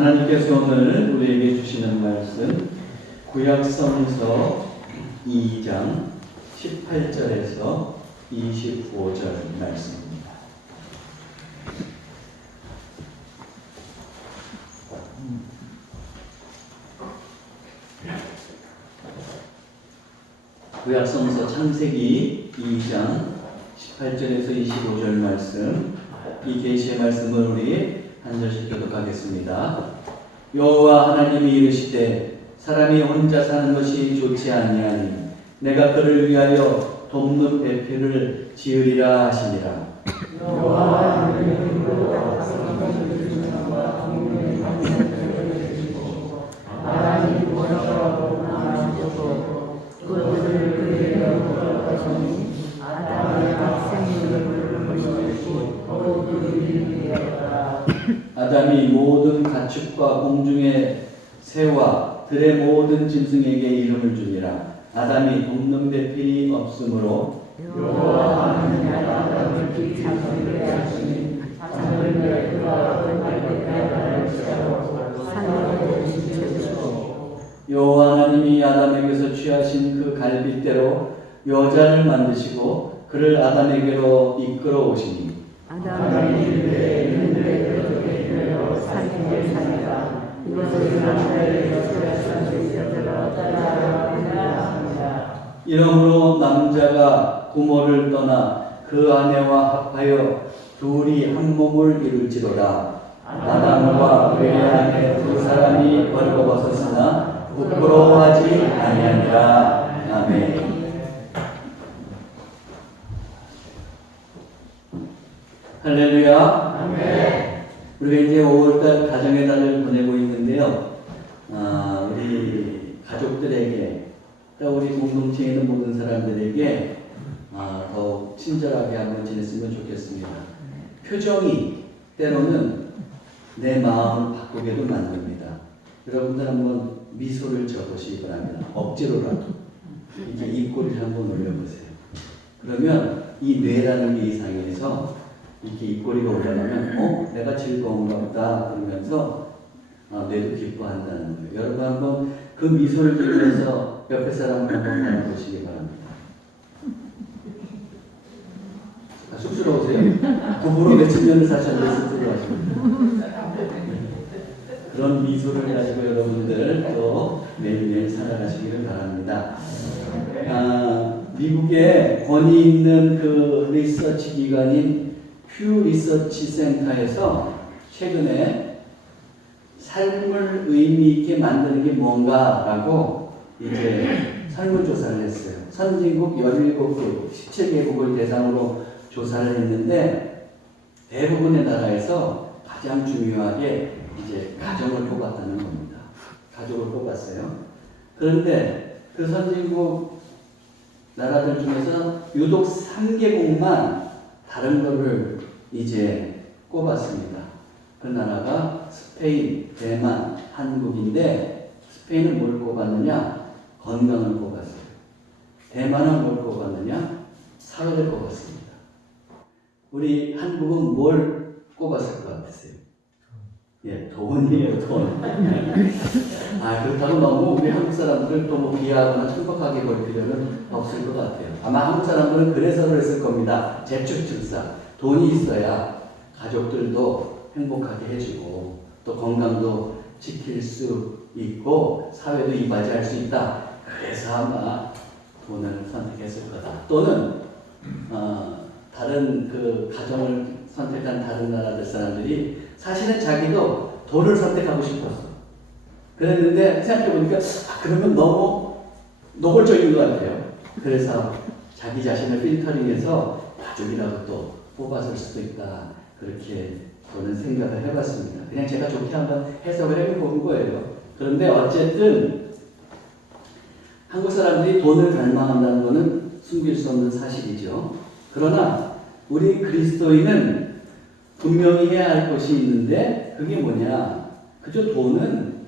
하나님께서 오늘 우리에게 주시는 말씀 구약성서 2장 18절에서 25절 말씀입니다. 구약성서 창세기 2장 18절에서 25절 말씀, 이 계시의 말씀을 우리 한 절씩 교독하겠습니다. 여호와 하나님이 이르시되 사람이 혼자 사는 것이 좋지 아니하니 내가 그를 위하여 돕는 배필을 지으리라 하시니라. 여호와 하나님이 그로 사람을 주시는 바 동물의 형상을 주시고 아람이 원하고 나누고 그들을 그에게 물어가시니 아담의 학생을 부르시고 그들이 되었다. 아담이 모든 가축과 공중의 새와 들의 모든 짐승에게 이름을 주니라. 아담이 돕는 배필이 없으므로 여호와 하나님이 아담을 기쁘게 하시니 하늘에 그가 얼마나 배달하시고 산을 지으시고 여호와 하나님이 아담에게서 취하신 그 갈빗대로 여자를 만드시고 그를 아담에게로 이끌어 오시니 아담이 이르되 있는데 그렇게 되어 살게 살리라. 이것을 남자의 여자에서 여자로 따라하리라 하니라. 이러므로 남자가 부모를 떠나 그 아내와 합하여 둘이 한 몸을 이룰지로다. 아담과 그의 아내 두 사람이 벌거벗었으나 부끄러워하지 아니하니라. 아멘. 할렐루야. 아멘. 우리가 이제 5월달 가정의 달을 보내고 있는데요. 우리 가족들에게, 또 우리 공동체에 있는 모든 사람들에게 더욱 친절하게 한번 지냈으면 좋겠습니다. 표정이 때로는 내 마음을 바꾸게도 만듭니다. 여러분들 한번 미소를 지어보시기 바랍니다. 억지로라도 이렇게 입꼬리를 한번 올려보세요. 그러면 이 뇌라는 게 이상해서 이렇게 입꼬리가 올라가면 내가 즐거운가 보다 그러면서 뇌도 기뻐한다는 거예요. 여러분 한번 그 미소를 지으면서 옆에 사람을 한번 바라보시기 바랍니다. 쑥스러우세요? 부부로 몇십 년을 사셨는데 쑥스러워하십니다. 그런 미소를 가지고 여러분들 또 매일매일 살아가시기를 바랍니다. 미국의 권위 있는 그 리서치 기관인 퓨 리서치 센터에서 최근에 삶을 의미 있게 만드는 게 뭔가라고 이제 설문조사를 했어요. 선진국 17개국, 17개국을 대상으로 조사를 했는데 대부분의 나라에서 가장 중요하게 이제 가정을 뽑았다는 겁니다. 가족을 뽑았어요. 그런데 그 선진국 나라들 중에서 유독 3개국만 다른 거를 이제 꼽았습니다. 그 나라가 스페인, 대만, 한국인데 스페인은 뭘 꼽았느냐? 건강을 꼽았어요. 대만은 뭘 꼽았느냐? 사회를 꼽았습니다. 우리 한국은 뭘 꼽았을 것 같으세요? 예, 돈이에요, 돈. 그렇다고 너무 우리 한국 사람들을 또 뭐 비하하거나 천박하게 볼 필요는 없을 것 같아요. 아마 한국 사람들은 그래서 그랬을 겁니다. 재축출사. 돈이 있어야 가족들도 행복하게 해주고 또 건강도 지킬 수 있고 사회도 이바지할 수 있다. 그래서 아마 돈을 선택했을 거다. 또는 다른 그 가정을 선택한 다른 나라들 사람들이 사실은 자기도 돈을 선택하고 싶었어. 그랬는데 생각해보니까 그러면 너무 노골적인 것 같아요. 그래서 자기 자신을 필터링해서 가족이라고 또 뽑았을 수도 있다. 그렇게 저는 생각을 해봤습니다. 그냥 제가 좋게 한번 해석을 해본 거예요. 그런데 어쨌든 한국 사람들이 돈을 갈망한다는 것은 숨길 수 없는 사실이죠. 그러나 우리 그리스도인은 분명히 해야 할 것이 있는데 그게 뭐냐? 그저 돈은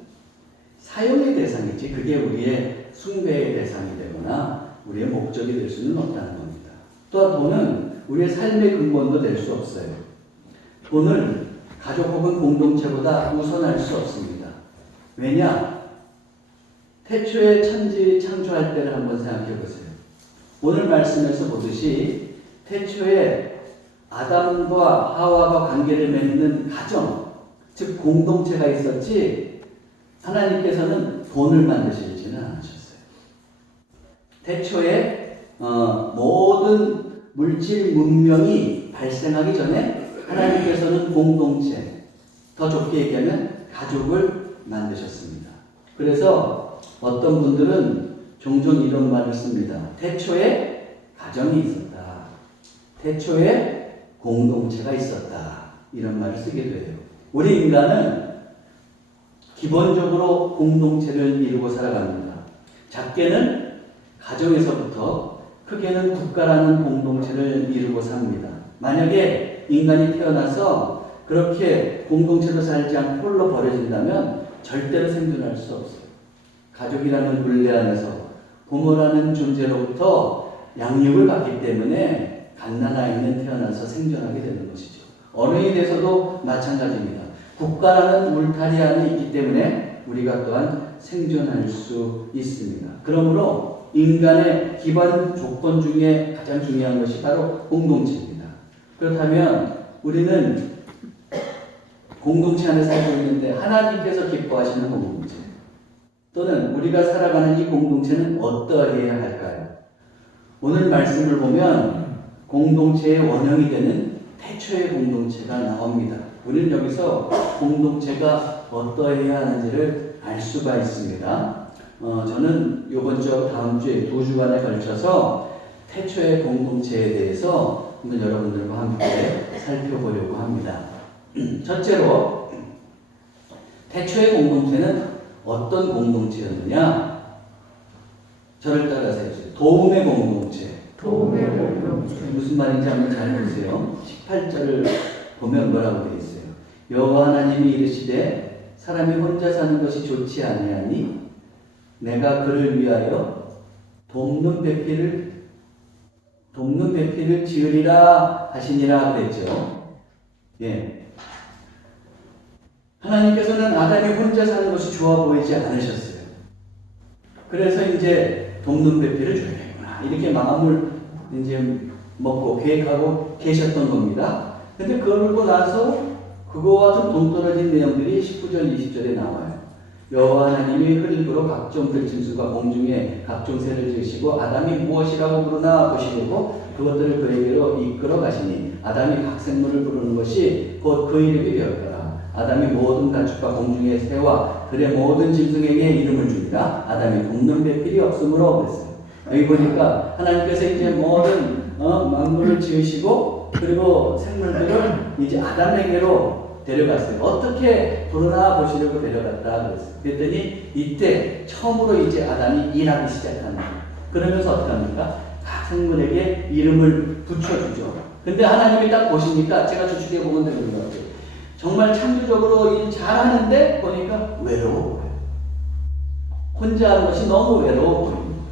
사용의 대상이지 그게 우리의 숭배의 대상이 되거나 우리의 목적이 될 수는 없다는 겁니다. 또한 돈은 우리의 삶의 근본도 될 수 없어요. 돈을 가족 혹은 공동체보다 우선할 수 없습니다. 왜냐? 태초에 천지 창조할 때를 한번 생각해 보세요. 오늘 말씀에서 보듯이 태초에 아담과 하와가 관계를 맺는 가정, 즉 공동체가 있었지 하나님께서는 돈을 만드시지는 않으셨어요. 태초에 모든 물질 문명이 발생하기 전에 하나님께서는 공동체, 더 좁게 얘기하면 가족을 만드셨습니다. 그래서 어떤 분들은 종종 이런 말을 씁니다. 태초에 가정이 있었다. 태초에 공동체가 있었다. 이런 말을 쓰기도 해요. 우리 인간은 기본적으로 공동체를 이루고 살아갑니다. 작게는 가정에서부터 크게는 국가라는 공동체를 이루고 삽니다. 만약에 인간이 태어나서 그렇게 공동체로 살지 않고 홀로 버려진다면 절대로 생존할 수 없어요. 가족이라는 굴레 안에서 부모라는 존재로부터 양육을 받기 때문에 갓난아이는 태어나서 생존하게 되는 것이죠. 어른이 돼서도 마찬가지입니다. 국가라는 울타리 안에 있기 때문에 우리가 또한 생존할 수 있습니다. 그러므로 인간의 기본 조건 중에 가장 중요한 것이 바로 공동체입니다. 그렇다면 우리는 공동체 안에 살고 있는데 하나님께서 기뻐하시는 공동체 또는 우리가 살아가는 이 공동체는 어떠해야 할까요? 오늘 말씀을 보면 공동체의 원형이 되는 태초의 공동체가 나옵니다. 우리는 여기서 공동체가 어떠해야 하는지를 알 수가 있습니다. 저는 이번 주하고 다음 주에 2주간에 걸쳐서 태초의 공동체에 대해서 한번 여러분들과 함께 살펴보려고 합니다. 첫째로 태초의 공동체는 어떤 공동체였느냐? 저를 따라서 해주세요. 도움의 공동체. 도움의 공동체. 무슨 말인지 한번 잘 보세요. 18절을 보면 뭐라고 되어 있어요? 여호와 하나님이 이르시되 사람이 혼자 사는 것이 좋지 아니하니 내가 그를 위하여 돕는 배필을 지으리라 하시니라 그랬죠. 예. 하나님께서는 아담이 혼자 사는 것이 좋아 보이지 않으셨어요. 그래서 이제 돕는 배필을 줘야겠구나 이렇게 마음을 이제 먹고 계획하고 계셨던 겁니다. 근데 그러고 나서 그거와 좀 동떨어진 내용들이 19절 20절에 나와요. 여호와 하나님이 흙으로 각종 들짐승과 공중에 각종 새를 지으시고 아담이 무엇이라고 부르나 보시려고 그것들을 그에게로 이끌어 가시니 아담이 각 생물을 부르는 것이 곧 그 이름이 되었더라. 아담이 모든 가축과 공중의 새와 들의 모든 짐승에게 이름을 주니라. 아담이 돕는 배필이 없으므로 그랬어요. 여기 보니까 하나님께서 이제 모든 만물을 지으시고 그리고 생물들을 이제 아담에게로 데려갔어요. 어떻게 부르나 보시려고 데려갔다 그랬어요. 그랬더니 이때 처음으로 이제 아담이 일하기 시작합니다. 그러면서 어떻게 합니까? 각 생물에게 이름을 붙여주죠. 근데 하나님이 딱 보시니까 제가 저축해 보면 되는 것 같아요. 정말 창조적으로 일 잘하는데 보니까 외로워 보여요. 혼자 하는 것이 너무 외로워 보입니다.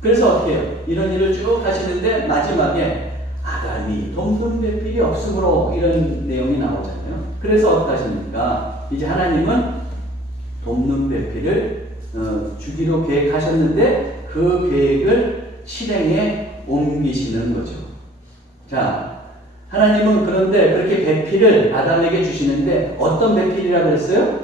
그래서 어떻게 해요? 이런 일을 쭉 하시는데 마지막에 아담이 돕는 배필이 없으므로 이런 내용이 나오잖아요. 그래서 어떻게 하십니까? 이제 하나님은 돕는 배필을 주기로 계획하셨는데 그 계획을 실행에 옮기시는 거죠. 자, 하나님은 그런데 그렇게 배필을 아담에게 주시는데 어떤 배필이라고 그랬어요?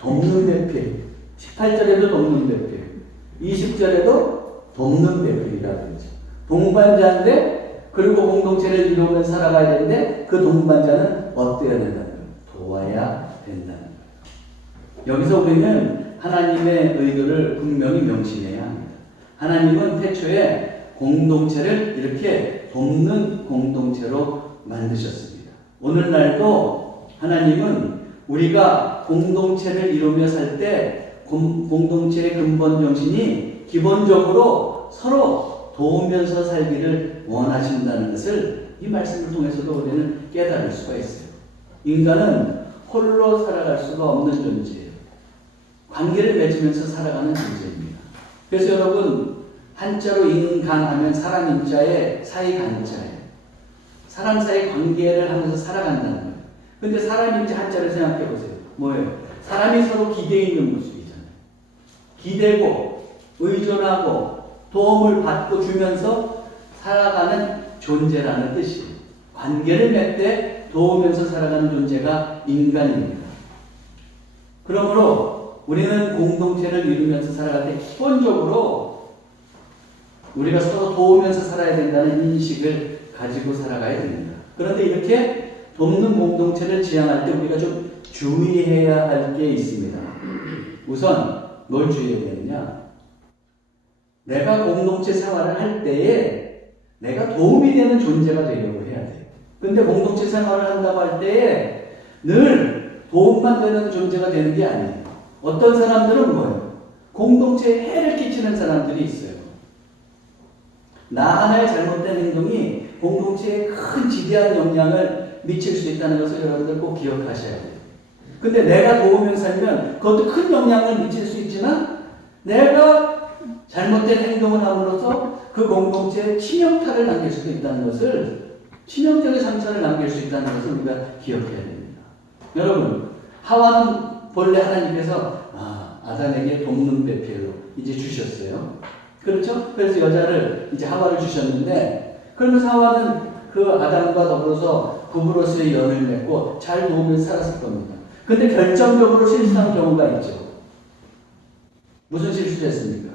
돕는 배필. 18절에도 돕는 배필. 20절에도 돕는 배필이라고 그러죠. 동반자인데 그리고 공동체를 이루면 살아가야 되는데 그 동반자는 어때야 된다는 거예요? 도와야 된다는 거예요. 여기서 우리는 하나님의 의도를 분명히 명심해야 합니다. 하나님은 태초에 공동체를 이렇게 돕는 공동체로 만드셨습니다. 오늘날도 하나님은 우리가 공동체를 이루며 살 때 공동체의 근본 정신이 기본적으로 서로 도우면서 살기를 원하신다는 것을 이 말씀을 통해서도 우리는 깨달을 수가 있어요. 인간은 홀로 살아갈 수가 없는 존재예요. 관계를 맺으면서 살아가는 존재입니다. 그래서 여러분 한자로 인간하면 사람 인자에 사이 간자예요. 사람 사이 관계를 하면서 살아간다는 거예요. 근데 사람인지 한자를 생각해 보세요. 뭐예요? 사람이 서로 기대 있는 모습이잖아요. 기대고 의존하고 도움을 받고 주면서 살아가는 존재라는 뜻이에요. 관계를 맺되 도우면서 살아가는 존재가 인간입니다. 그러므로 우리는 공동체를 이루면서 살아갈 때 기본적으로 우리가 서로 도우면서 살아야 된다는 인식을 가지고 살아가야 됩니다. 그런데 이렇게 돕는 공동체를 지향할 때 우리가 좀 주의해야 할 게 있습니다. 우선 뭘 주의해야 되느냐? 내가 공동체 생활을 할 때에 내가 도움이 되는 존재가 되려고 해야 돼요. 근데 공동체 생활을 한다고 할 때에 늘 도움만 되는 존재가 되는 게 아니에요. 어떤 사람들은 뭐예요? 공동체에 해를 끼치는 사람들이 있어요. 나 하나의 잘못된 행동이 공동체에 큰 지대한 영향을 미칠 수 있다는 것을 여러분들 꼭 기억하셔야 돼요. 근데 내가 도우면 살면 그것도 큰 영향을 미칠 수 있지만 내가 잘못된 행동을 함으로써 그 공동체에 치명타를 남길 수도 있다는 것을, 치명적인 상처를 남길 수 있다는 것을 우리가 기억해야 됩니다. 여러분, 하와는 본래 하나님께서 아담에게 돕는 배필로 이제 주셨어요. 그렇죠? 그래서 여자를 이제 하와를 주셨는데, 그러면서 하와는 그 아담과 더불어서 부부로서의 연을 맺고 잘 도우면서 살았을 겁니다. 근데 결정적으로 실수한 경우가 있죠. 무슨 실수를 했습니까?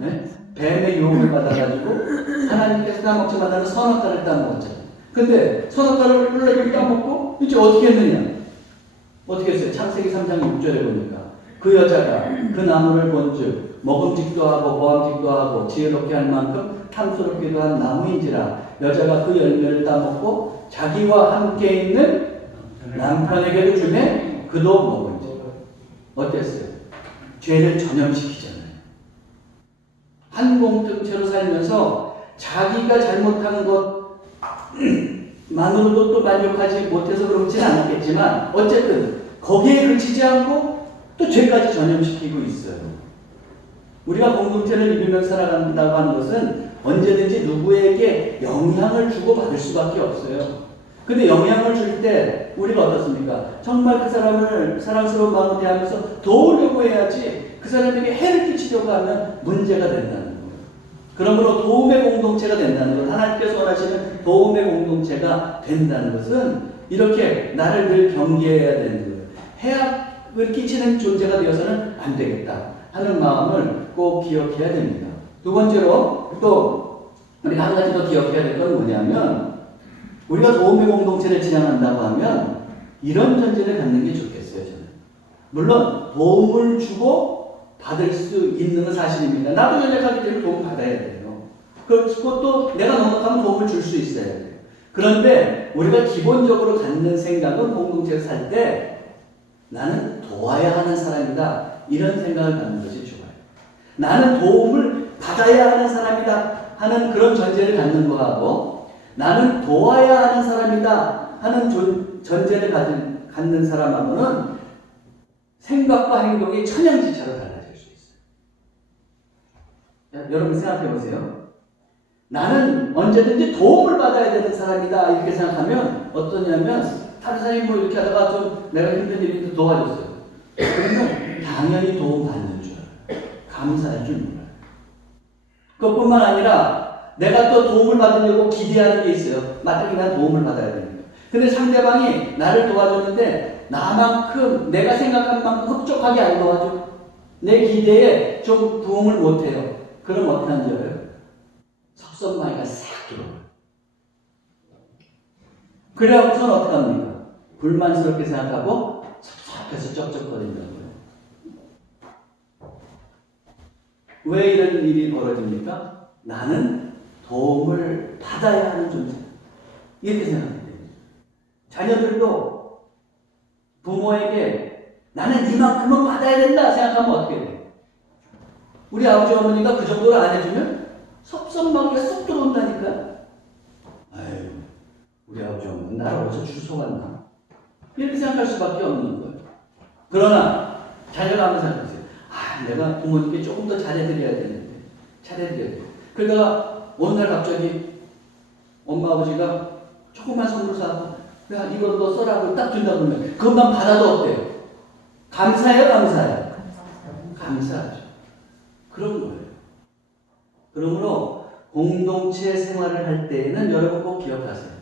네? 뱀의 유혹을 받아가지고 하나님께서 따먹지 말라는 선악과를 따먹었잖아요. 근데 선악과를 플레이를 따먹고 이제 어떻게 했느냐? 어떻게 했어요? 창세기 3장 6절에 보니까 그 여자가 그 나무를 본즉 먹음직도 하고 보암직도 하고 지혜롭게 할 만큼 탐스럽기도 한 나무인지라 여자가 그 열매를 따먹고 자기와 함께 있는 남편에게도 주매 그도 먹은지. 어땠어요? 죄를 전염시키잖아요. 한 공동체로 살면서 자기가 잘못한 것만으로도 또 만족하지 못해서 그렇지는 않았겠지만 어쨌든 거기에 그치지 않고 또 죄까지 전염시키고 있어요. 우리가 공동체를 이루면서 살아간다고 하는 것은 언제든지 누구에게 영향을 주고 받을 수밖에 없어요. 근데 영향을 줄 때 우리가 어떻습니까? 정말 그 사람을 사랑스러운 마음으로 대하면서 도우려고 해야지 그 사람에게 해를 끼치려고 하면 문제가 된다는 거예요. 그러므로 도움의 공동체가 된다는 것, 하나님께서 원하시는 도움의 공동체가 된다는 것은 이렇게 나를 늘 경계해야 되는 거예요. 해악을 끼치는 존재가 되어서는 안 되겠다 하는 마음을 꼭 기억해야 됩니다. 두 번째로 또 우리가 한 가지 더 기억해야 될 건 뭐냐면 우리가 도움의 공동체를 지향한다고 하면 이런 전제를 갖는 게 좋겠어요. 저는 물론 도움을 주고 받을 수 있는 건 사실입니다. 나도 연약하기 때문에 도움 받아야 돼요. 그것도 내가 넉넉하면 도움을 줄 수 있어야 돼요. 그런데 우리가 기본적으로 갖는 생각은 공동체에서 살 때 나는 도와야 하는 사람이다 이런 생각을 갖는 것이 좋아요. 나는 도움을 받아야 하는 사람이다 하는 그런 전제를 갖는 거하고 나는 도와야 하는 사람이다 하는 전제를 갖는 사람하고는 생각과 행동이 천양지차로 달라질 수 있어요. 여러분 생각해 보세요. 나는 언제든지 도움을 받아야 되는 사람이다 이렇게 생각하면 어떠냐면 다른 사람이 뭐 이렇게 하다가 좀 내가 힘든 일인데 도와줬어요. 그러면 당연히 도움 받는 줄 알아요. 감사할 줄 몰라요. 그것뿐만 아니라 내가 또 도움을 받으려고 기대하는 게 있어요. 마땅히 난 도움을 받아야 됩니다. 근데 상대방이 나를 도와줬는데 나만큼 내가 생각한 만큼 흡족하게 안 도와줘. 내 기대에 좀 부응을 못해요. 그럼 어떻게 하는지 알아요? 섭섭마이가 싹 들어와요. 그래갖고선 어떻게 합니까? 불만스럽게 생각하고 섭섭해서 쩍쩍거린다고요. 왜 이런 일이 벌어집니까? 나는 도움을 받아야 하는 존재. 이렇게 생각해야 됩니다. 자녀들도 부모에게 나는 이만큼은 받아야 된다 생각하면 어떻게 돼요? 우리 아버지 어머니가 그 정도로 안 해주면 섭섭하기가 쏙 들어온다니까. 아유, 우리 아버지 어머니 나를 어디서 주워갔나? 이렇게 생각할 수밖에 없는 거예요. 그러나 자녀가 한번 생각하세요. 내가 부모님께 조금 더 잘해드려야 되는데 잘해드려야 돼요. 그러다가 어느 날 갑자기 엄마 아버지가 조그만 선물 사고 야 이거 너 써라고 딱 준다 그러면 그것만 받아도 어때요? 감사해요, 감사해요? 감사하죠. 그런 거예요. 그러므로 공동체 생활을 할 때에는 여러분 꼭 기억하세요.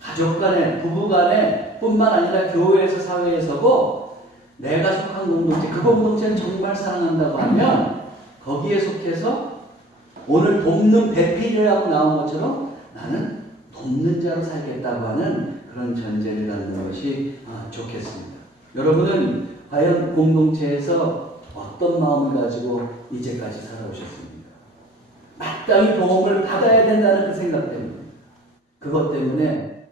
가족 간에, 부부 간에 뿐만 아니라 교회에서, 사회에서도 내가 속한 공동체, 그 공동체는 정말 사랑한다고 하면 거기에 속해서 오늘 돕는 배필이라고 나온 것처럼 나는 돕는 자로 살겠다고 하는 그런 전제를 갖는 것이 좋겠습니다. 여러분은 과연 공동체에서 어떤 마음을 가지고 이제까지 살아오셨습니까? 마땅히 도움을 받아야 된다는 그 생각 때문에, 그것 때문에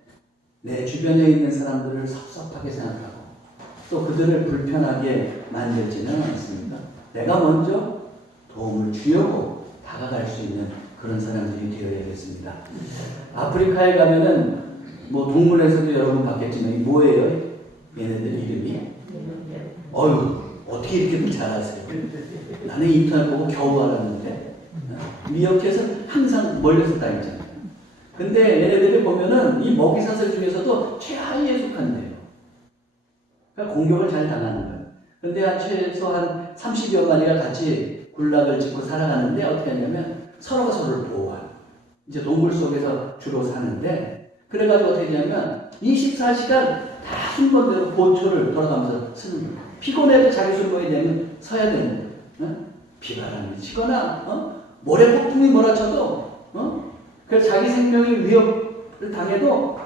내 주변에 있는 사람들을 섭섭하게 생각하고 또 그들을 불편하게 만들지는 않습니다. 내가 먼저 도움을 주려고 다가갈 수 있는 그런 사람들이 되어야겠습니다. 아프리카에 가면은 뭐 동물에서도 여러분 봤겠지만 이 뭐예요? 얘네들 이름이? 어휴 어떻게 이렇게 잘하세요? 나는 인터넷 보고 겨우 알았는데 미어캣은 항상 멀리서 다니잖아요. 근데 얘네들이 보면은 이 먹이사슬 중에서도 최하위에 속한대요. 그러니까 공격을 잘 당하는 거예요. 근데 한 최소 한 30여 마리가 같이 군락을 짓고 살아가는데 어떻게 하냐면 서로가 서로를 보호하는 거예요. 이제 동굴 속에서 주로 사는데 그래가지고 어떻게 하냐면 24시간 다 순번대로 보초를 걸어가면서 쓰는 거예요. 피곤해도 자기 순번이 되면 서야 되는 거예요. 비바람이 치거나 모래폭풍이 몰아쳐도 그래서 자기 생명의 위협을 당해도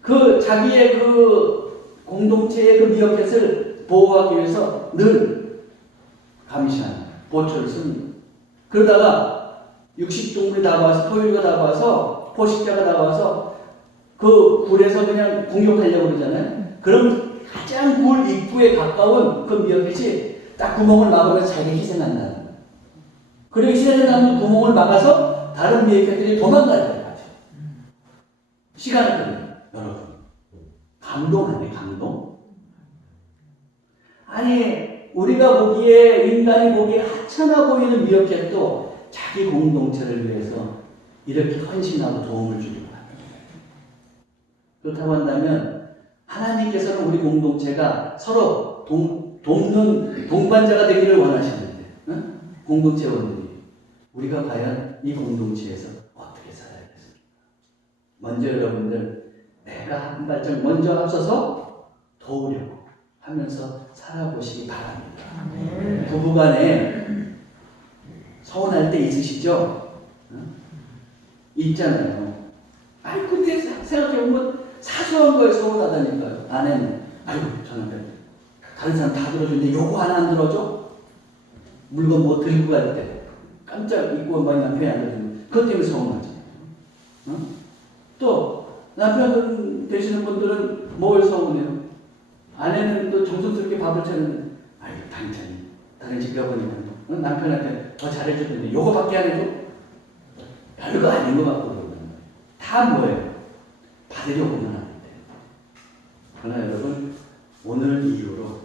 그 자기의 그 공동체의 그 미어캣을 보호하기 위해서 늘 감시하는 보초를 쓰는 거예요. 그러다가 육식동물이 다가와서 포유류가 다가와서 포식자가 다가와서 그 굴에서 그냥 공격하려고 그러잖아요. 그럼 가장 굴 입구에 가까운 그 미어캣이 딱 구멍을 막으면서 자기 희생한다는 거예요. 그리고 희생하는 구멍을 막아서 다른 미어캣들이 도망가야 돼요. 시간을 끌어요. 여러분 감동 아니에요? 감동? 아니 우리가 보기에 인간이 보기에 하찮아 보이는 미어캣도 자기 공동체를 위해서 이렇게 헌신하고 도움을 주기로 합니다. 그렇다고 한다면 하나님께서는 우리 공동체가 서로 돕는 동반자가 되기를 원하시는데 공동체원들이 우리가 과연 이 공동체에서 어떻게 살아야겠습니까? 먼저 여러분들 내가 한 발짝 먼저 앞서서 도우려고 하면서 살아보시기 바랍니다. 부부간에 서운할 때 있으시죠? 있잖아요. 아니 근데 생각해보면 사소한 거에 서운하다니까요. 아내는 아이고 저 남편 다른 사람 다 들어주는데 요거 하나 안 들어줘? 물건 뭐 들고 갈 때 깜짝 잊고 많이 남편이 안 들어주는 그것 때문에 서운하지. 또 남편 되시는 분들은 뭘 서운해요? 아내는 또 정성스럽게 밥을 차리는데 아이고 당연히 다른 집 가보니까 남편한테 더 잘해줬는데 요거밖에 안 해줘? 별거 아닌 것 같고 그러는 거예요. 다 뭐예요? 받으려고만 하는데. 그러나 여러분 오늘 이후로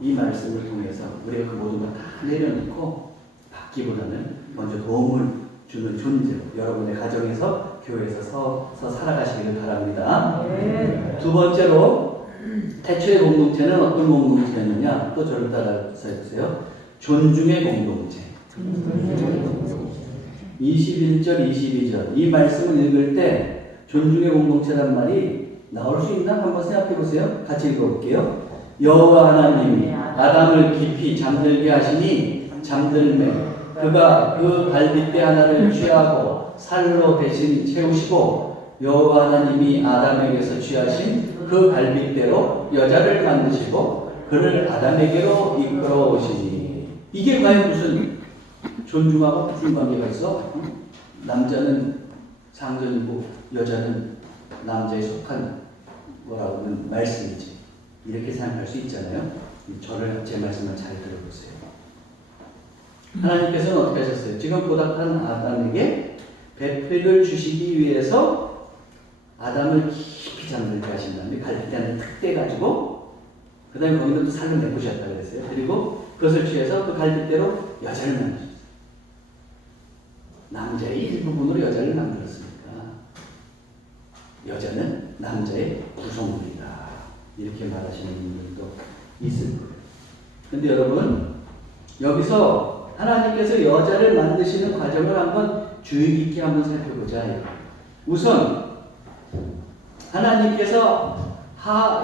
이 말씀을 통해서 우리가 그 모든 걸 다 내려놓고 받기보다는 먼저 도움을 주는 존재로 여러분의 가정에서 교회에서 살아가시기를 바랍니다. 두 번째로 태초의 공동체는 어떤 공동체였느냐? 또 저를 따라서 해보세요. 존중의 공동체. 21절, 22절 이 말씀을 읽을 때 존중의 공동체란 말이 나올 수 있나? 한번 생각해 보세요. 같이 읽어볼게요. 여호와 하나님이 아담을 깊이 잠들게 하시니 잠들매 그가 그 갈빗대 하나를 취하고 살로 대신 채우시고 여호와 하나님이 아담에게서 취하신 그 갈빗대로 여자를 만드시고 그를 아담에게로 이끌어 오시니 이게 과연 무슨 존중하고 무슨 관계가 있어? 남자는 상전이고 여자는 남자에 속한 거라고는 말씀이지. 이렇게 생각할 수 있잖아요. 제 말씀을 잘 들어보세요. 하나님께서는 어떻게 하셨어요? 지금 고닥한 아담에게 배필을 주시기 위해서 아담을 깊이 잠들게 하신 다음에 갈빗대를 탁 떼가지고 그 다음에 거기는 또 살을 내보셨다 그랬어요. 그리고 그것을 취해서 그 갈빗대로 여자를 만드셨어요. 남자의 일부분으로 여자를 만들었으니까 이렇게 말하시는 분들도 있을 거예요. 근데 여러분, 여기서 하나님께서 여자를 만드시는 과정을 한번 주의 깊게 한번 살펴보자. 우선 하나님께서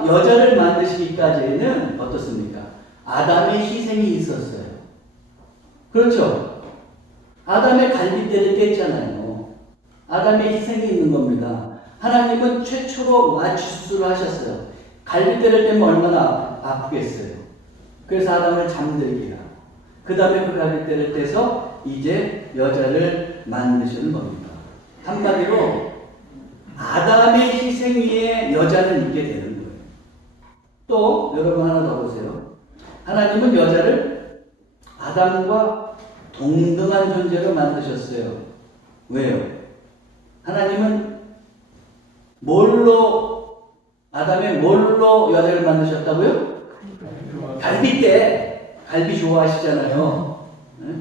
여자를 만드시기까지는 어떻습니까? 아담의 희생이 있었어요. 그렇죠? 아담의 갈빗대를 뗐잖아요. 아담의 희생이 있는 겁니다. 하나님은 최초로 마취 수술을 하셨어요. 갈빗대를 떼면 얼마나 아프겠어요. 그래서 아담을 잠들게 하고 그 다음에 그 갈빗대를 떼서 이제 여자를 만드시는 겁니다. 한마디로 아담의 희생 위에 여자는 있게 되는 거예요. 또 여러분 하나 더 보세요. 하나님은 여자를 아담과 동등한 존재로 만드셨어요. 왜요? 하나님은 아담의 뭘로 여자를 만드셨다고요? 갈빗대. 갈비 좋아하시잖아요. 네?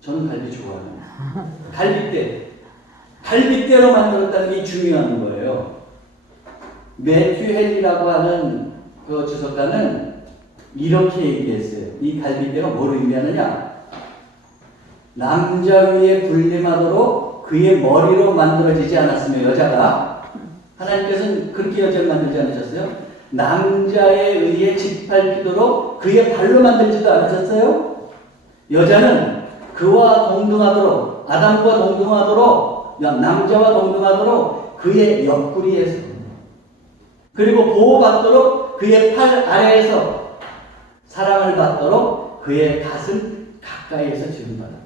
저는 갈비 좋아해요. 갈빗대. 갈빗대로 만들었다는 게 중요한 거예요. 매튜 헨리라고 하는 그 주석가는 이렇게 얘기했어요. 이 갈빗대가 뭘 의미하느냐? 남자 위에 군림하도록 그의 머리로 만들어지지 않았으며 여자가 하나님께서는 그렇게 여자를 만들지 않으셨어요? 남자에 의해 짓밟히도록 그의 발로 만들지도 않으셨어요? 여자는 그와 동등하도록 아담과 동등하도록 남자와 동등하도록 그의 옆구리에서 그리고 보호받도록 그의 팔 아래에서 사랑을 받도록 그의 가슴 가까이에서 지음받았다.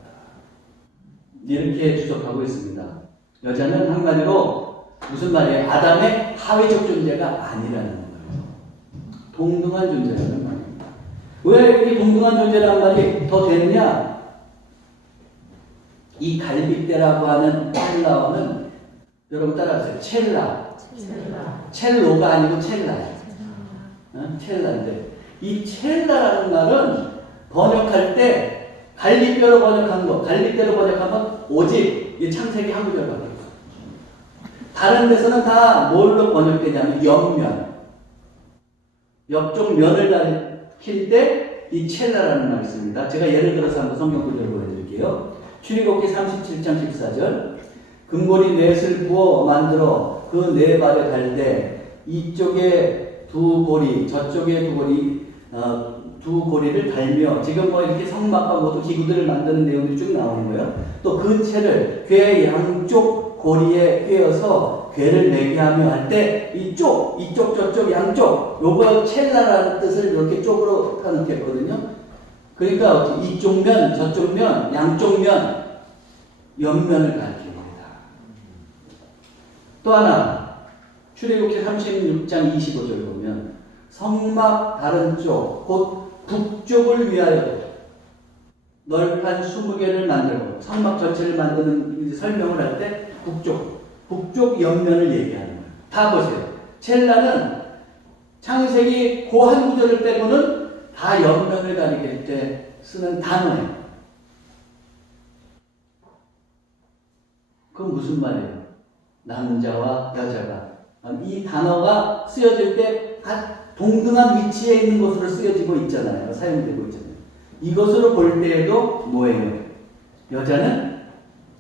이렇게 주석하고 있습니다. 여자는 한마디로 무슨 말이에요? 아담의 하위적 존재가 아니라는 거예요. 동등한 존재라는 말입니다. 왜 이 동등한 존재라는 말이 더 되느냐? 이 갈빗대라고 하는 첼라어는 여러분 따라하세요. 첼로가 아니고 첼라예요. 첼라인데 이 첼라라는 말은 번역할 때 갈빗뼈로 번역한 거, 갈빗대로 번역하면 오직 이 창세기 한 구절밖에 없어요. 다른 데서는 다 뭘로 번역되냐면 옆면. 옆쪽 면을 가리킬 때 이 첼라라는 말이 있습니다. 제가 예를 들어서 한번 성경 구절을 보여드릴게요. 출애굽기 37장 14절 금고리 넷을 부어 만들어 그 네 발에 달 때 이쪽에 두 고리 저쪽에 두 고리를 달며 지금 뭐 이렇게 성막과 모두 기구들을 만드는 내용들이 쭉 나오는 거예요. 또 그 채를 궤 양쪽 고리에 꿰어서 궤를 매게 하며 할 때 이쪽 저쪽 양쪽 요거 첼라라는 뜻을 이렇게 쪽으로 표현했거든요. 그러니까 이쪽 면 저쪽 면 양쪽 면 옆면을 가리킵니다. 또 하나 출애굽기 36장 25절 보면 성막 다른 쪽 곧 북쪽을 위하여 널판 20개를 만들고 성막 전체를 만드는 설명을 할 때 북쪽 옆면을 얘기하는 거예요. 다 보세요. 첼라는 창세기 그 한 구절을 빼고는 다 옆면을 가리킬 때 쓰는 단어예요. 그건 무슨 말이에요? 남자와 여자가 이 단어가 쓰여질 때 동등한 위치에 있는 것으로 쓰여지고 있잖아요. 사용되고 있잖아요. 이것으로 볼 때에도 뭐예요? 여자는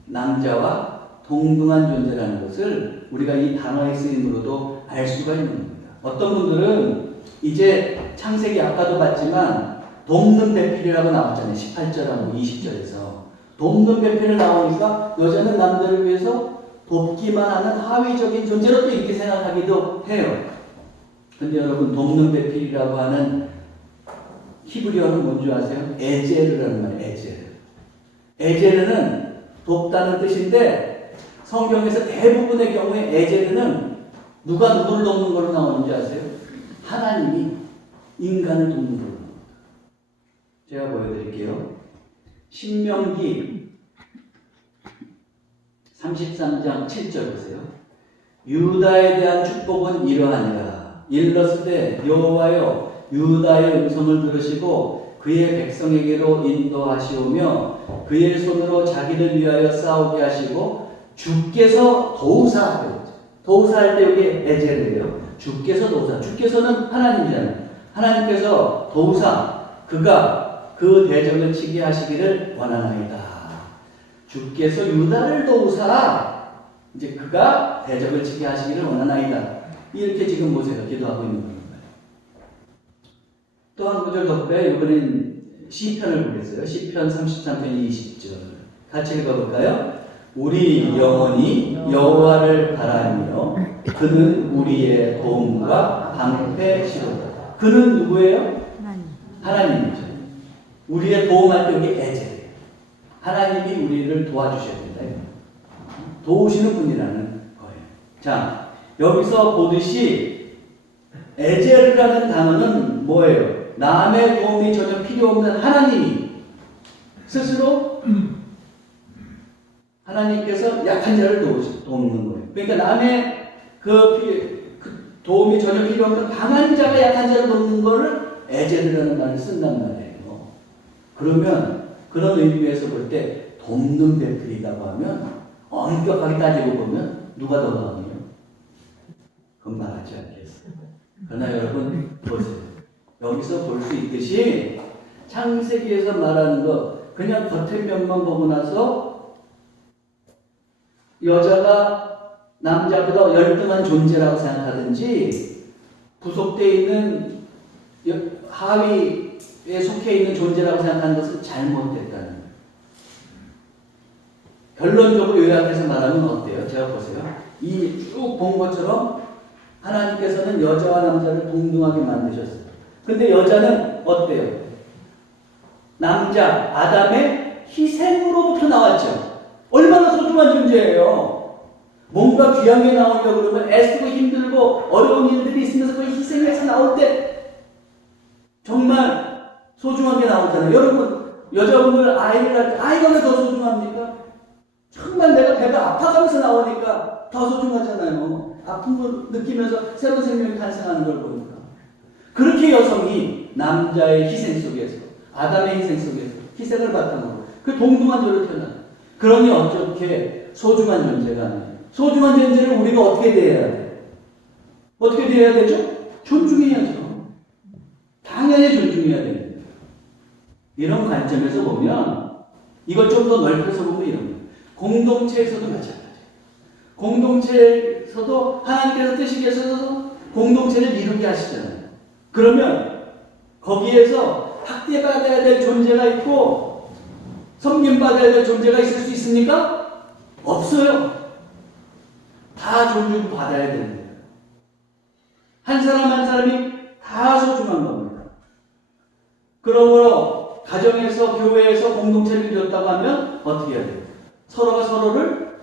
남자와 동등한 존재라는 것을 우리가 이 단어의 쓰임으로도 알 수가 있는 겁니다. 어떤 분들은 이제 창세기 아까도 봤지만 돕는 배필이라고 나왔잖아요. 18절하고 20절에서 돕는 배필을 나오니까 여자는 남자를 위해서 돕기만 하는 하위적인 존재로 또 이렇게 생각하기도 해요. 근데 여러분 돕는 배필이라고 하는 히브리어는 뭔지 아세요? 에제르라는 말이에요. 에제르는 돕다는 뜻인데 성경에서 대부분의 경우에 에제르는 누가 누구를 돕는 걸로 나오는지 아세요? 하나님이 인간을 돕는 걸로 나옵니다. 제가 보여드릴게요. 신명기 33장 7절 보세요. 유다에 대한 축복은 이러하니라. 일렀을 여호와여 유다의 음성을 들으시고 그의 백성에게로 인도하시오며 그의 손으로 자기를 위하여 싸우게 하시고 주께서 도우사할 때 여기 에젤이에요. 주께서 도우사. 주께서는 하나님이잖아요. 하나님께서 도우사, 그가 그 대적을 치게 하시기를 원하나이다. 주께서 유다를 도우사, 이제 그가 대적을 치게 하시기를 원하나이다. 이렇게 지금 모세가 기도하고 있는 겁니다. 또 한 구절 더 볼까요? 이번엔 시편을 보겠어요. 시편 33편 20절. 같이 읽어볼까요? 우리 영혼이 여호와를 바라며 그는 우리의 도움과 방패시로다. 그는 누구예요? 하나님이죠. 우리의 도움할 때 여기 에젤. 하나님이 우리를 도와주셔야 된다. 도우시는 분이라는 거예요. 자, 여기서 보듯이 에젤이라는 단어는 뭐예요? 남의 도움이 전혀 필요 없는 하나님이 스스로 하나님께서 약한 자를 돕는 거예요. 그러니까 남의 그 도움이 전혀 필요 없는 강한 자가 약한 자를 돕는 거를 에젤이라는 말을 쓴단 말이에요. 그러면 그런 의미에서 볼 때 돕는 베풀이라고 하면 엄격하게 따지고 보면 누가 더 나아요? 그건 말하지 않겠어요. 그러나 여러분 보세요. 여기서 볼 수 있듯이 창세기에서 말하는 거 그냥 겉의 면만 보고 나서 여자가 남자보다 열등한 존재라고 생각하든지 부속되어 있는 하위에 속해 있는 존재라고 생각하는 것은 잘못됐다는 거예요. 결론적으로 요약해서 말하면 어때요? 제가 보세요. 이 쭉 본 것처럼 하나님께서는 여자와 남자를 동등하게 만드셨어요. 근데 여자는 어때요? 남자 아담의 희생으로부터 나왔죠. 얼마나 소중한 존재예요. 뭔가 귀한 게 나오려고 그러면 애쓰고 힘들고 어려운 일들이 있으면서 그 희생해서 나올 때 정말 소중한 게 나오잖아요. 여러분 여자분들 아이를 낳을 때 아이가 왜 더 소중합니까? 정말 내가 배가 아파가면서 나오니까 더 소중하잖아요. 아픈 거 느끼면서 새로운 생명이 탄생하는 걸 보니까. 그렇게 여성이 남자의 희생 속에서, 아담의 희생 속에서 희생을 바탕으로 그 동등한 자로 태어나. 그러니 어떻게 소중한 존재가 아니에요. 소중한 존재를 우리가 어떻게 대해야 돼요? 어떻게 대해야 되죠? 존중해야죠. 당연히 존중해야 됩니다. 이런 관점에서 보면 이걸 좀 더 넓혀서 보면 이런 거예요. 공동체에서도 마찬가지예요. 공동체에서도 하나님께서 뜻이 계셔서 공동체를 이루게 하시잖아요. 그러면 거기에서 학대받아야 될 존재가 있고 섬김받아야 될 존재가 있을 수 있습니까? 없어요. 다 존중받아야 됩니다. 한 사람 한 사람이 다 소중한 겁니다. 그러므로 가정에서 교회에서 공동체를 이뤘다고 하면 어떻게 해야 돼요? 서로가 서로를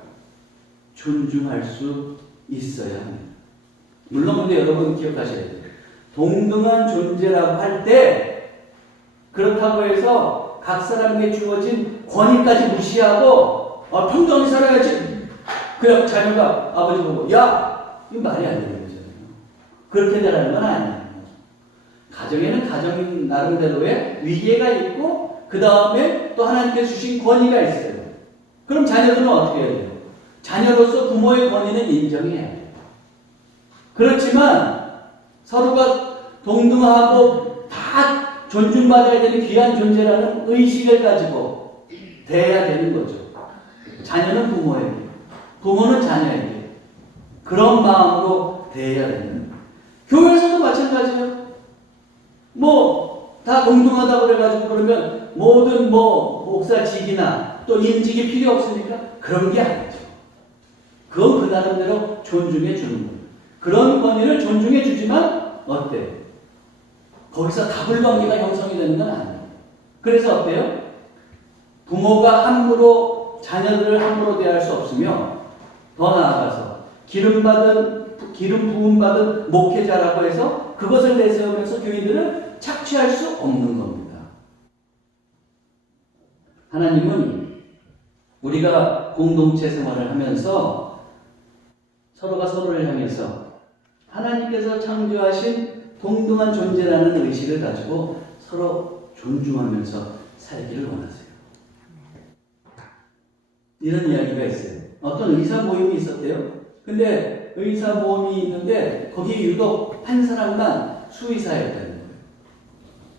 존중할 수 있어야 합니다. 물론 근데 여러분 기억하셔야 돼요. 동등한 존재라고 할 때 그렇다고 해서 각 사람에게 주어진 권위까지 무시하고 평등히 살아야지. 그냥 자녀가 아버지 보고 야! 이거 말이 안 되는 거잖아요. 그렇게 되라는 건 아니에요. 가정에는 가정 나름대로의 위계가 있고 그 다음에 또 하나님께서 주신 권위가 있어요. 그럼 자녀들은 어떻게 해야 돼요? 자녀로서 부모의 권위는 인정해야 돼요. 그렇지만 서로가 동등하고 다 존중받아야 되는 귀한 존재라는 의식을 가지고 대해야 되는 거죠. 자녀는 부모에게, 부모는 자녀에게 그런 마음으로 대해야 되는. 교회에서도 마찬가지예요. 다 동등하다고 그래가지고 그러면 모든 목사직이나 또 임직이 필요 없습니까? 그런 게 아니죠. 그건 그 나름대로 존중해 주는 거예요. 그런 권위를 존중해 주지만 어때요? 거기서 다불관계가 형성이 되는 건 아니에요. 그래서 어때요? 부모가 함부로 자녀들을 함부로 대할 수 없으며 더 나아가서 기름 부음 받은 목회자라고 해서 그것을 내세우면서 교인들을 착취할 수 없는 겁니다. 하나님은 우리가 공동체 생활을 하면서 서로가 서로를 향해서 하나님께서 창조하신 동등한 존재라는 의식을 가지고 서로 존중하면서 살기를 원하세요. 이런 이야기가 있어요. 어떤 의사 모임이 있었대요. 근데 의사 모험이 있는데 거기 유독 한 사람만 수의사였다는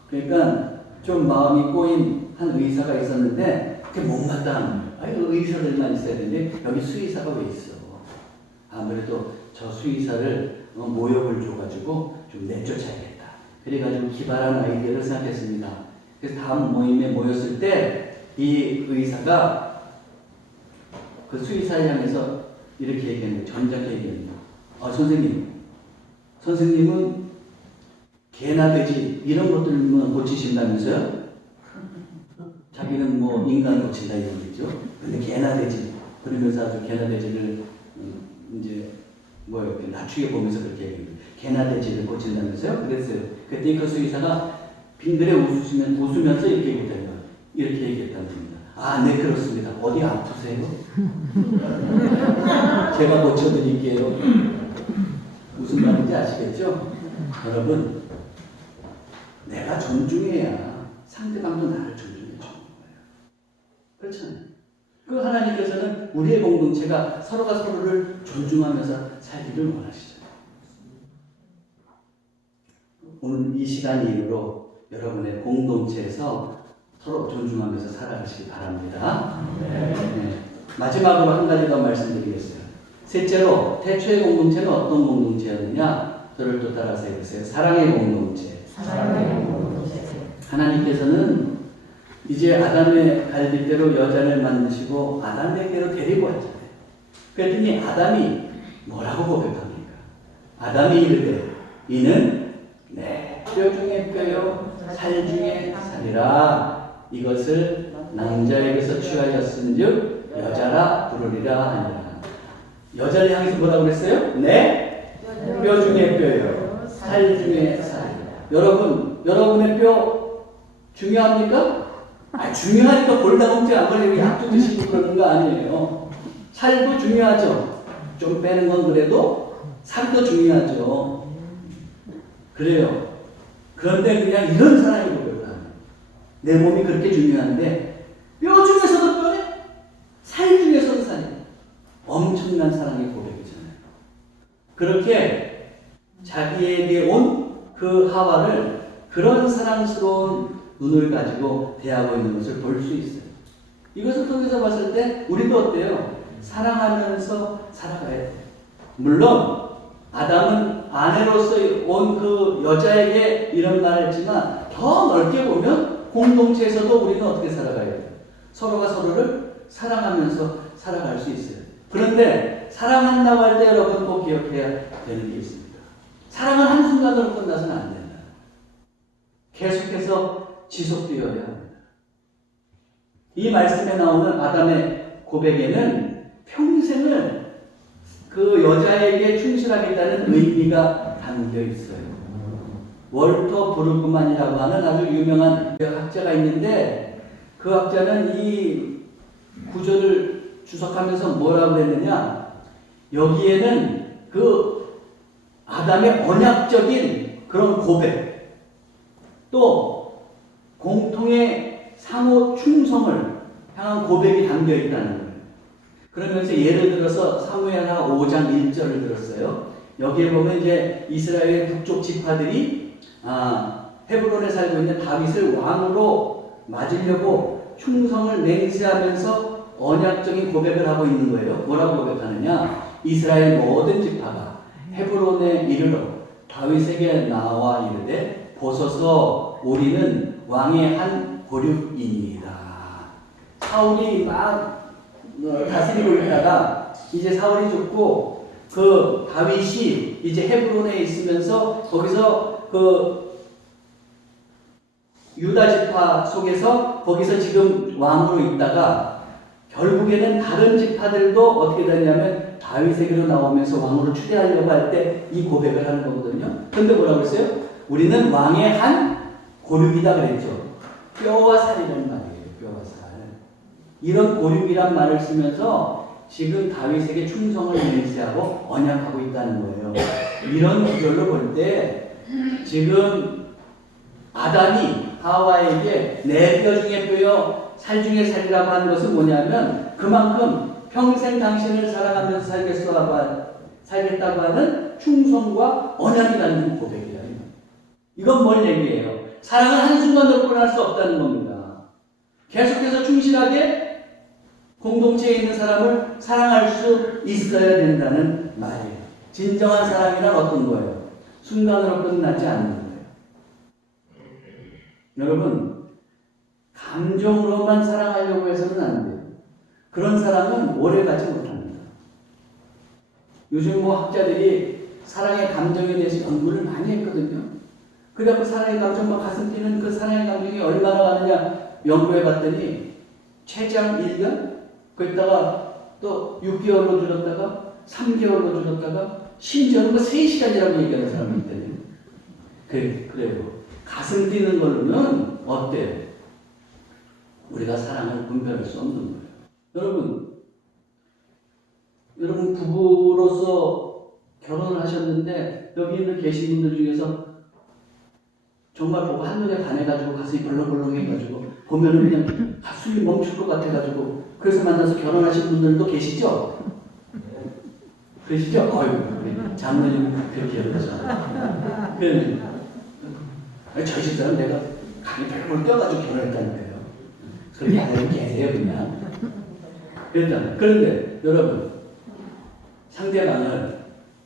거예요. 그러니까 좀 마음이 꼬인 한 의사가 있었는데 그게 못마땅한 거예요. 아니 의사들만 있어야 되는데 여기 수의사가 왜 있어? 아무래도 저 수의사를 모욕을 줘가지고 좀 내쫓아야겠다. 그래가지고 기발한 아이디어를 생각했습니다. 그래서 다음 모임에 모였을 때 이 의사가 그 수의사를 향해서 이렇게 얘기하는 거예요. 전작게 얘기합니다. 선생님은 개나 돼지 이런 것들만 고치신다면서요? 자기는 뭐 인간을 고친다 이런 거죠. 근데 개나 돼지 그러면서 아주 개나 돼지를 이제 뭐 이렇게 낮추게 보면서 그렇게 얘기해요. 개나 돼지를 고친다면서요? 그랬어요. 그때 그 수의사가 빙그레 웃으면서 이렇게 얘기했다는 거예요. 이렇게 얘기했다는 겁니다. 아, 네 그렇습니다. 어디 아프세요? 제가 고쳐드릴게요. 무슨 말인지 아시겠죠? 여러분, 내가 존중해야 상대방도 나를 존중해 주는 거예요. 그렇잖아요. 그 하나님께서는 우리의 공동체가 서로가 서로를 존중하면서 살기를 원하시잖아요. 오늘 이 시간 이후로 여러분의 공동체에서 서로 존중하면서 살아가시기 바랍니다. 네. 마지막으로 한 가지 더 말씀드리겠어요. 셋째로 태초의 공동체는 어떤 공동체였느냐? 저를 또 따라서 해보세요. 사랑의 공동체. 사랑의 공동체. 하나님께서는 이제 아담의 갈빗대로 여자를 만드시고 아담에게로 데리고 왔잖아요. 그랬더니 아담이 뭐라고 고백합니까? 아담이 이르되 이는 내 뼈 중에 뼈요 살 중에 살이라. 이것을 남자에게서 취하였은즉 여자라 부르리라 하니라. 여자를 향해서 뭐라고 그랬어요? 내 뼈 중에 뼈요 살 중에 살이라. 여러분의 뼈 중요합니까? 중요하니까 골다공증 안 걸리고 약도 드시고 그러는 거 아니에요. 살도 중요하죠. 좀 빼는 건 그래도 살도 중요하죠. 그래요. 그런데 그냥 이런 사람이 고백을 하는 거예요. 내 몸이 그렇게 중요한데 뼈 중에서도 뼈네? 살 중에서도 살이. 엄청난 사랑의 고백이잖아요. 그렇게 자기에게 온 그 하와를 그런 사랑스러운 눈을 가지고 대하고 있는 것을 볼 수 있어요. 이것을 통해서 봤을 때 우리도 어때요? 사랑하면서 살아가야 돼요. 물론 아담은 아내로서 온 그 여자에게 이런 말을 했지만 더 넓게 보면 공동체에서도 우리는 어떻게 살아가야 돼요? 서로가 서로를 사랑하면서 살아갈 수 있어요. 그런데 사랑한다고 할 때 여러분 꼭 기억해야 되는 게 있습니다. 사랑은 한순간으로 끝나서는 안 된다. 계속해서 지속되어야 합니다. 이 말씀에 나오는 아담의 고백에는 평생을 그 여자에게 충실하겠다는 의미가 담겨 있어요. 월터 브루그만이라고 하는 아주 유명한 학자가 있는데 그 학자는 이 구절을 주석하면서 뭐라고 했느냐, 여기에는 그 아담의 언약적인 그런 고백, 또 공통의 상호 충성을 향한 고백이 담겨 있다는 거예요. 그러면서 예를 들어서 사무엘하 5장 1절을 들었어요. 여기에 보면 이제 이스라엘 북쪽 지파들이 헤브론에 살고 있는 다윗을 왕으로 맞으려고 충성을 맹세하면서 언약적인 고백을 하고 있는 거예요. 뭐라고 고백하느냐? 이스라엘 모든 지파가 헤브론에 이르러 다윗에게 나와 이르되 보소서 우리는 왕의 한 고륙이니이다. 사울이 막 다스리고 있다가 이제 사울이 죽고 그 다윗이 이제 헤브론에 있으면서 거기서 그 유다 지파 속에서 거기서 지금 왕으로 있다가 결국에는 다른 지파들도 어떻게 되냐면 다윗에게로 나오면서 왕으로 추대하려고 할 때 이 고백을 하는 거거든요. 근데 뭐라고 했어요? 우리는 왕의 한 고륙이다 그랬죠. 뼈와 살이라는 말이에요. 뼈와 살. 이런 고륙이란 말을 쓰면서 지금 다윗에게 충성을 맹세하고 언약하고 있다는 거예요. 이런 구절로 볼 때 지금 아담이 하와에게 내 뼈 중에 뼈요 살 중에 살이라고 하는 것은 뭐냐면 그만큼 평생 당신을 사랑하면서 살겠소 하고 살겠다고 하는 충성과 언약이 담긴 고백이다. 이건 뭘 얘기해요? 사랑은 한순간으로 끝날 수 없다는 겁니다. 계속해서 충실하게 공동체에 있는 사람을 사랑할 수 있어야 된다는 말이에요. 진정한 사랑이란 어떤 거예요? 순간으로 끝나지 않는 거예요. 여러분, 감정으로만 사랑하려고 해서는 안 돼요. 그런 사랑은 오래가지 못합니다. 요즘 학자들이 사랑의 감정에 대해서 연구를 많이 했거든요. 그래갖고 사랑의 감정, 가슴 뛰는 그 사랑의 감정이 얼마나 가느냐 연구해 봤더니 최장 1년, 거기다가 또 6개월로 줄었다가 3개월로 줄었다가 심지어는 3시간이라고 얘기하는 사람이 있대요. 그래요. 가슴 뛰는 거는 어때요? 우리가 사랑을 분별할 수 없는 거예요. 여러분 부부로서 결혼을 하셨는데 여기 있는 계신 분들 중에서 정말 보고 한눈에 반해가지고 가슴이 벌렁벌렁 해가지고 보면은 그냥 가슴이 멈출 것 같아가지고 그래서 만나서 결혼하신 분들도 계시죠? 계시죠? 어이구, 장모님 그렇게 그러잖아요. 저희 집사람 내가 간이 별걸 껴가지고 결혼했다니까요. 그렇게 하려고 계세요, 그냥. 그랬잖아요. 그런데 여러분, 상대방을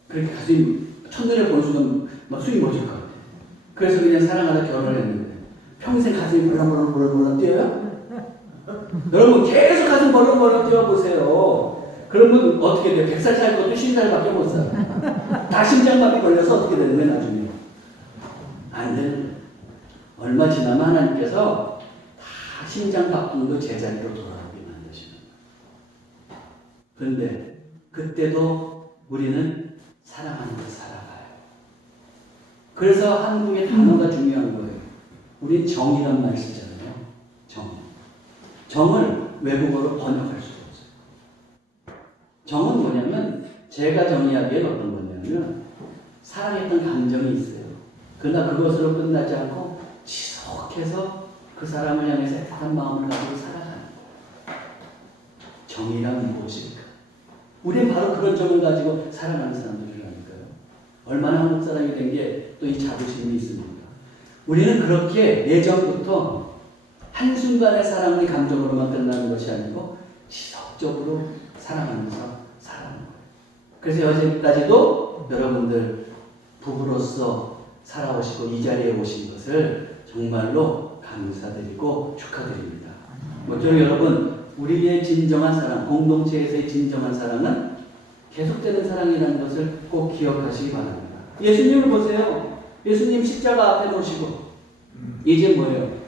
그렇게 가슴이 첫눈에 보는 순간 막 숨이 멎을 것 같아요. 그래서 그냥 사랑하다 결혼을 했는데 평생 가슴이 벌렁벌렁 뛰어요? 여러분 계속 가슴 벌렁벌렁 뛰어보세요. 그러면 어떻게 돼요? 100살 살 것도 50살밖에 못 살아. 다 심장마비 걸려서 어떻게 되는 거예요 나중에? 안 되는 거예요. 얼마 지나면 하나님께서 다 심장박동도 제자리로 돌아오게 만드시는 거예요. 그런데 그때도 우리는 사랑하는 걸 살아가요. 그래서 한국의 단어가 중요한 거예요. 우린 정이란 말 쓰잖아요. 정을 외국어로 번역할 수가 없어요. 정은 뭐냐면 제가 정의하기엔 어떤 거냐면 사랑했던 감정이 있어요. 그러나 그것으로 끝나지 않고 지속해서 그 사람을 향해서 애틋한 마음을 가지고 살아가는 거예요. 정이란 무엇일까? 우리는 바로 그런 정을 가지고 살아가는 사람들이라니까요. 얼마나 한국 사람이 된 게 또 이 자부심이 있습니까? 우리는 그렇게 예전부터 한순간의 사랑의 감정으로만 끝나는 것이 아니고 지속적으로 사랑하면서 살아가는 거예요. 그래서 여기까지도 여러분들 부부로서 살아오시고 이 자리에 오신 것을 정말로 감사드리고 축하드립니다. 모쪼록 여러분, 우리의 진정한 사랑, 공동체에서의 진정한 사랑은 계속되는 사랑이라는 것을 꼭 기억하시기 바랍니다. 예수님을 보세요. 예수님 십자가 앞에 놓으시고 이제 뭐예요?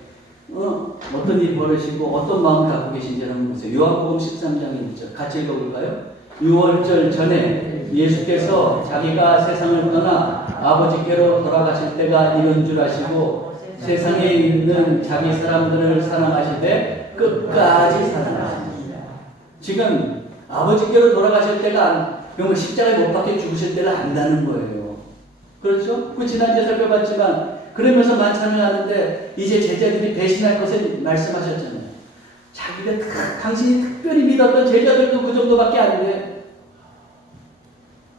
어떤 일이 벌어지고 어떤 마음을 갖고 계신지 한번 보세요. 요한복음 13장 1절 같이 읽어볼까요? 6월절 전에 예수께서 자기가 세상을 떠나 아버지께로 돌아가실 때가 이른 줄 아시고 세상에 있는 자기 사람들을 사랑하시되 끝까지 사랑하십니다. 지금 아버지께로 돌아가실 때가 그러면 십자가에 못 박혀 죽으실 때를 안다는 거예요. 그렇죠? 그 지난주에 살펴봤지만 그러면서 만찬을 하는데 이제 제자들이 배신할 것을 말씀하셨잖아요. 자기가 당신이 특별히 믿었던 제자들도 그 정도밖에 안 돼.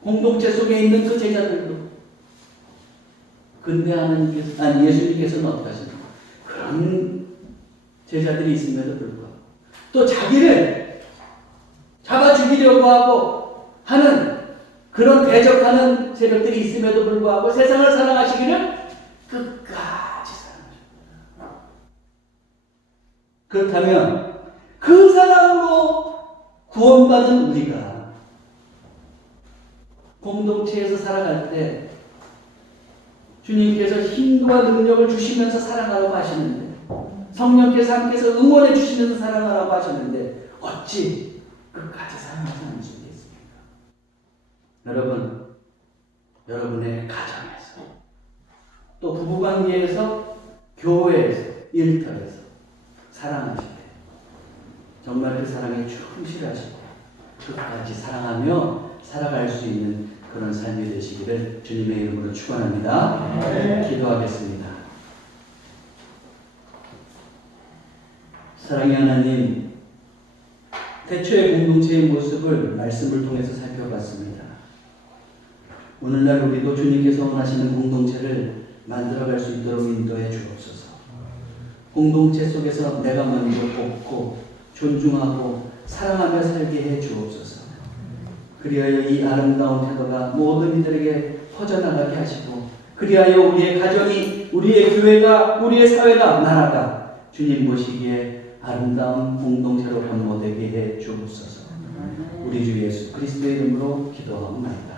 공동체 속에 있는 그 제자들도. 근데 예수님께서는 어떻게 하십니까? 그런 제자들이 있음에도 불구하고 또 자기를 잡아 죽이려고 하고 하는 그런 대적하는 세력들이 있음에도 불구하고 세상을 사랑하시기를 끝까지 사랑하십니다. 그렇다면 그 사랑으로 구원받은 우리가 공동체에서 살아갈 때 주님께서 힘과 능력을 주시면서 살아가라고 하시는데 성령께서 함께서 응원해 주시면서 살아가라고 하시는데 어찌 끝까지 사랑하지 않을 수 있습니까? 여러분, 여러분의 가정에서 또 부부관계에서 교회에서 일터에서 사랑하실 때 정말 그 사랑에 충실하시고 끝까지 사랑하며 살아갈 수 있는 그런 삶이 되시기를 주님의 이름으로 축원합니다. 네. 기도하겠습니다. 사랑의 하나님, 태초의 공동체의 모습을 말씀을 통해서 살펴봤습니다. 오늘날 우리도 주님께서 원하시는 공동체를 만들어갈 수 있도록 인도해 주옵소서. 공동체 속에서 내가 먼저 돕고 존중하고 사랑하며 살게 해 주옵소서. 그리하여 이 아름다운 태도가 모든 이들에게 퍼져나가게 하시고, 그리하여 우리의 가정이, 우리의 교회가, 우리의 사회가, 나라가 주님 보시기에 아름다운 공동체로 변모되게 해 주옵소서. 우리 주 예수 그리스도의 이름으로 기도하옵나이다.